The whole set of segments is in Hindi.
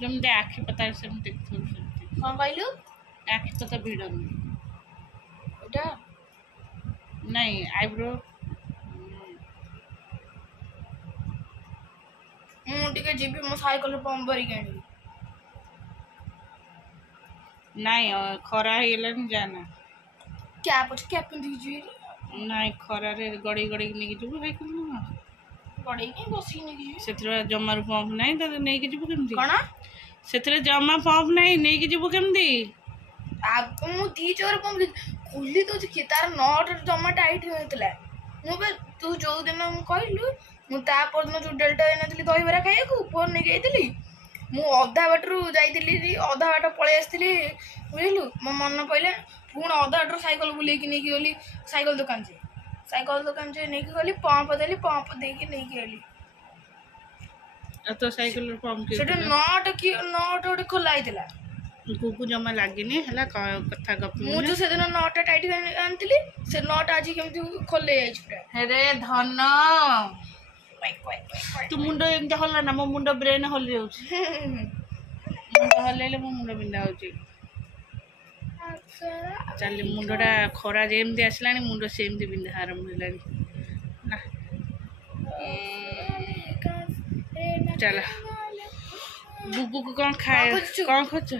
जमते आखि पता सेमती कौन कहलु आखि पता भिड़ एटा नहीं आईब्रो मुझे जीबी मो साइकिल पंप भरिक आनी नहीं खरा हो जाना क्या पछ क्या पिंधि जी नहीं खरा रे गड़ी गड़ी नहीं जीव साइकिल गड़े के बसी नहीं से जमार पंप नहीं तो नहीं जीव केमती कौन से जमा पंप नहीं नहीं जीव केमती आप मु दी चोर पंप खोली तो कि तार नट जमा टाइट होइतला मु बे तू जो दिन मु कहलु मु ता पर दिन जो डेल्टा एनातली दही बरा खाइया को फोन नहीं गईतली मु अधा बाटरू जाइतली अधा बाट पळे आस्तिली बुझलु मो मन पइले पुण अधा बाटरू साइकिल बुलेकी नहीं गली साइकिल दुकान से नहीं गली पंप देली पंप देकी नहीं गली तो साइकिल पंप सेटा नट कि नट ओडे खोला आइतला कुकु जमा लागिनी हला कथा गप मु जो सेदिन नट टाइट आनतिली से नट आज केमती खोले आइछ पूरा रे धन तू मुंड एमती हल्ला ना मो मुंड ब्रेन हल्ली जाउछि मुंड हल्लेले मो मुंड बिंदा होछि चल मुंडटा खरा जेमती आसलानी मुंड सेमती बिंदा आरंभ हेलानी ना चल बुबू को कौन खाए कौन खोज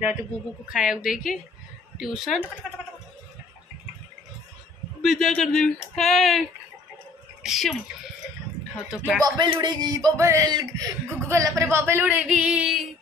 जाते बुबू को खाया देके ट्यूशन विदा कर दे हाँ तो बबल उड़ेगी बबल गुगु गला पर बबल उड़ेगी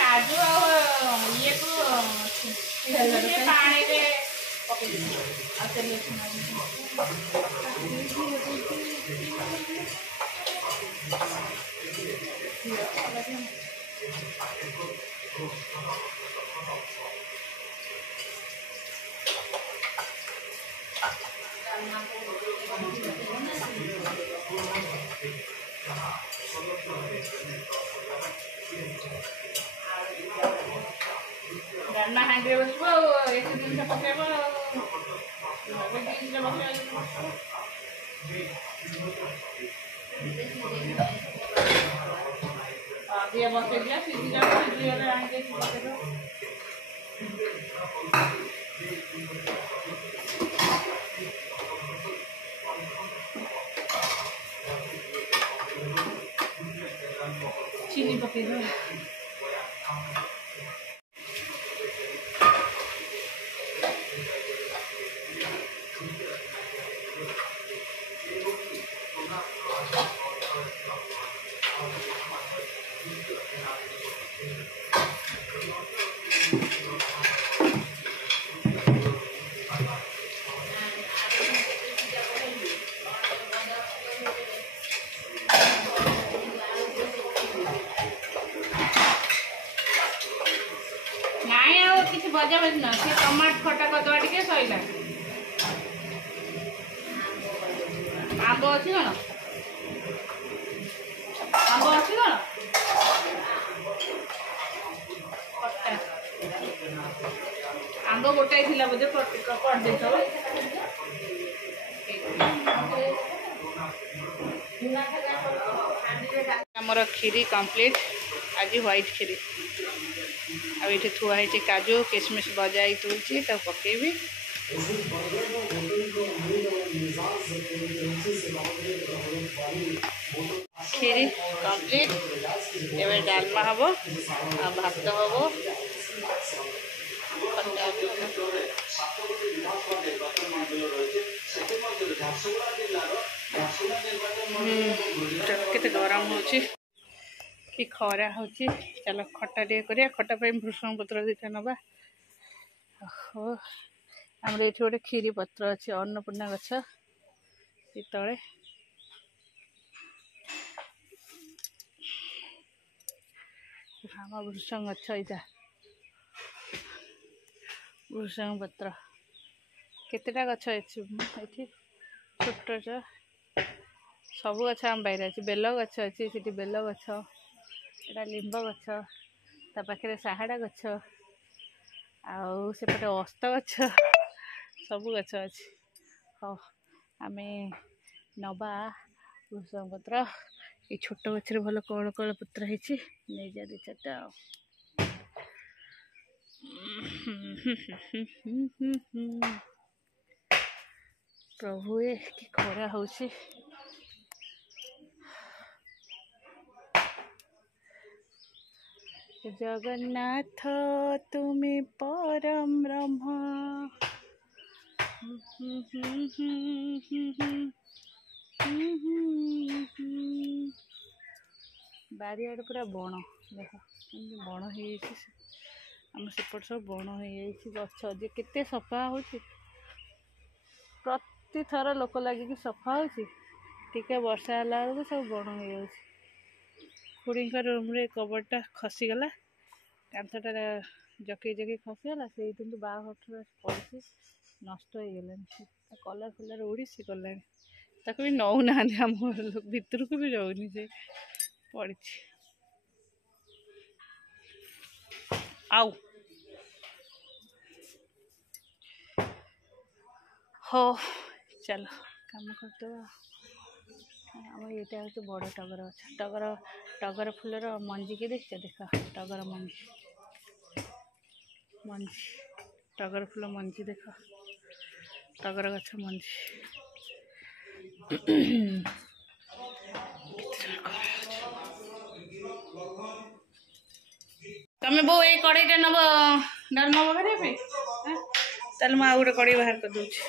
काजू ये पानी डालना हांडी बसबो एक दिन से पकेबो दिया बसे दिया सीधी जाओ सीधी वाले आएंगे पके दो चीनी पके दो भजा भज ना से टमाट खटा करदे टिके सइला आंब अच्छी कौन आंब अच्छी कौन आंब गोटाई थिला बोधे कर देथो हमर खीरी कंप्लीट आज व्हाइट खीरी अब ये थुआ है काजू किशमिश बजाई तुलसी तब पकेबी खीरी कंप्लीट एवं डालमा हम भात हम केते गरम हो कि खरा हो चलो खटा टे करिया खटा पे भृषण पत्र दीटा नवा आमर ये गोटे खीरी पत्र अच्छे अन्नपूर्णा गछ ये तले आम भृषंग गछ इटा भृषंग पत्र केतेटा गछ अच्छी छोट सब गछ आम बाहर अच्छी बेल गछ अच्छी से बेल गछ एटा लिंब गछ ता पाखे साहाड़ा गछ आउ सेपटे अस्त गछ सब गछ अच्छी हाँ आम नवा भृषंग पत्र ये छोट गचर भल कल कल पत्र है नहीं जा दी चार्टा प्रभु ए कि खरा हो जगन्नाथ तुम्हें परम ब्रह्म बारियाड़ पूरा बण देख बण हो आम सेपट सब बण हो गछ जे केते सफा हो प्रति थर लोक लगे सफा हो वर्षा है बेलू सब बण हो खुड़ी रूम रे कबरटा खसीगला कांथटा जकई जकई खसीगला से बाहर पड़ी नष्ट हो गलानी कलर फलर उड़ी सी गला ताक भी नौना आम भितर को भी जाऊनी से पड़ी आउ हो चलो काम करदे आम यहाँ हूँ बड़ टगर गछ टगर फुलर मंजी की देखते देख टगर मंजी मंजी टगर फुल मंजी देख टगर गछ मंजी तमें बो ये कड़ईटा नब डालमा बघारे ताल मुझे गोटे कड़ई बाहर कर दूची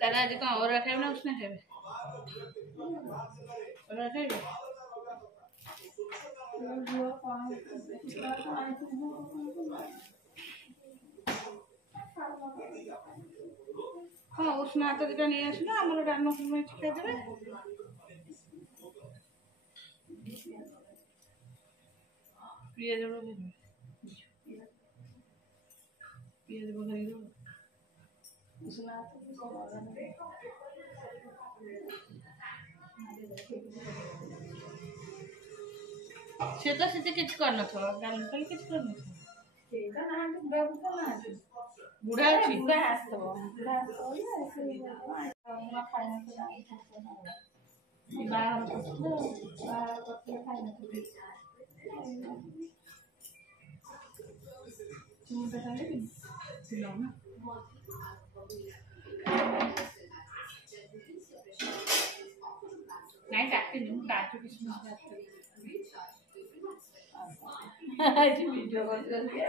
तारा आज कौन और खाए ना उसने खाए और खाए हाँ उसने हाथ दुटा नहीं आसना आम डालमा फुलमा खाईदे पिज पिज बघाई से तो से किछ कर न थो गाल खाली किछ कर न थो सेटा ना बुढ़ा बुढ़ा ना बुढ़ा अछि बुढ़ा आस्तो बुढ़ा आस्तो ऐसे हमरा खाए न तो आई खाते बाहर करते खाए न तो तुम बेटा ले लो ना नहीं काटते नहीं काटो किसमें काटते आज वीडियो कॉल कर दिया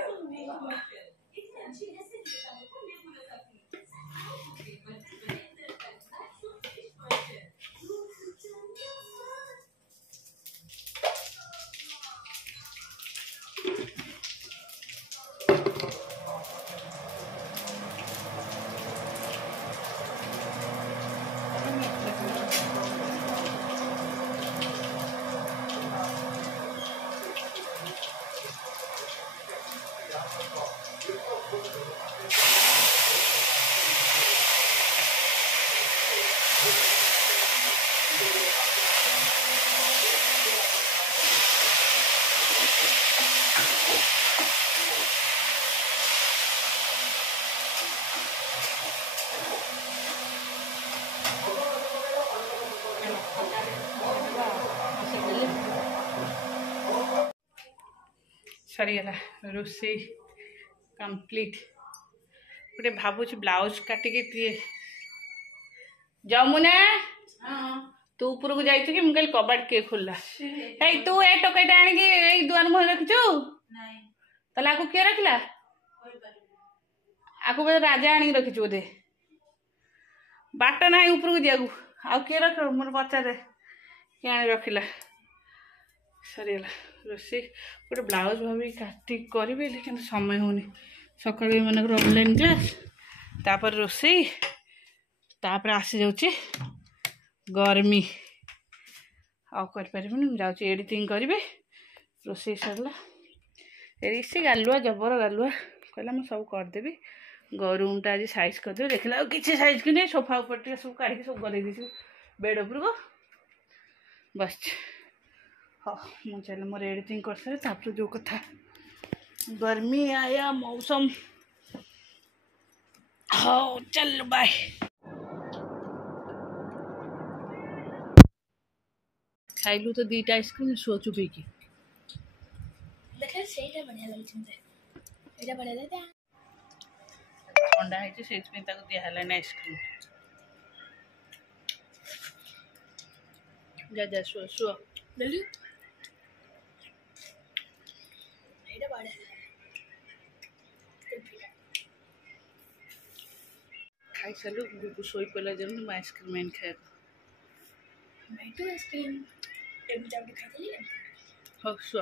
सरीगला रोसे कंप्लीट गोटे भावुँ ब्लाउज काटिके ଯମୁନା ତୁ ଉପରକୁ ଯାଇଛୁ କି? ମୁଁ କହିଲି କବାଟ କିଏ ଖୋଲିଲା? ଏଇ ତୁ ଏ ଟୋକେଇଟା ଆଣିକି ଏଇ ଦୁଆର ମୁହଁରେ ରଖିଛୁ? ତାହେଲେ ଆକୁ କିଏ ରଖିଲା? ଆକୁ ବୋଧେ ରାଜା ଆଣିକି ରଖିଛୁ ବୋଧେ। ବାଟ ନାହିଁ ଉପରକୁ ଯିବାକୁ। ଆଉ କିଏ ରଖିବ? ମୋର ପଚାରେ କିଏ ଆଣି ରଖିଲା। ସରିଗଲା ରୋଷେଇ। ଗୋଟେ ବ୍ଲାଉଜ ଭାବିକି କାଟି କରିବି ହେଲେ କିନ୍ତୁ ସମୟ ହେଉନି। ସକାଳୁ ଏମାନଙ୍କର ଅନଲାଇନ୍ କ୍ଲାସ୍, ତାପରେ ରୋଷେଇ, ତାପରେ ଆସିଯାଉଛି ଗରମି। ଆଉ କରିପାରିବିନି। ମୁଁ ଯାଉଛି ଏଡ଼ିଟିଂ କରିବି। ରୋଷେଇ ସରିଲା। ରିସି ଗାଲୁଆ ଜବର ଗାଲୁଆ କହିଲା ମୁଁ ସବୁ କରିଦେବି। ରୁମ୍ଟା ଆଜି ସାଇଜ୍ କରିଦେବି। ଦେଖିଲା ଆଉ କିଛି ସାଇଜ୍ କି ନାହିଁ। ସୋଫା ଉପରେ ଟିକେ ସବୁ କାଢ଼ିକି ସବୁ ଗଦେଇ ଦେଇଛୁ ବେଡ଼ ଉପରକୁ ବସିଛି। हाँ ମୁଁ ଚାଲେ ମୋର एडिटिंग कर सारे तापर जो कथा गर्मी आया मौसम। हाँ चल बाय। खाइलु तो दीटा आइसक्रीम सोचु पी की देखा सेटा बढ़िया लाଗୁଛି ମତେ। ଏଟା ବଢିଆ ଲାଗିଲା। ठंडा है से दिया है आइसक्रीम। जा जा शो शो लेलु एटा बढ़िया खाई सालु गुगु सोई पला जन मैं आइसक्रीम एन खाए मैं तो आइसक्रीम टेबल चाट खाइली। हो शो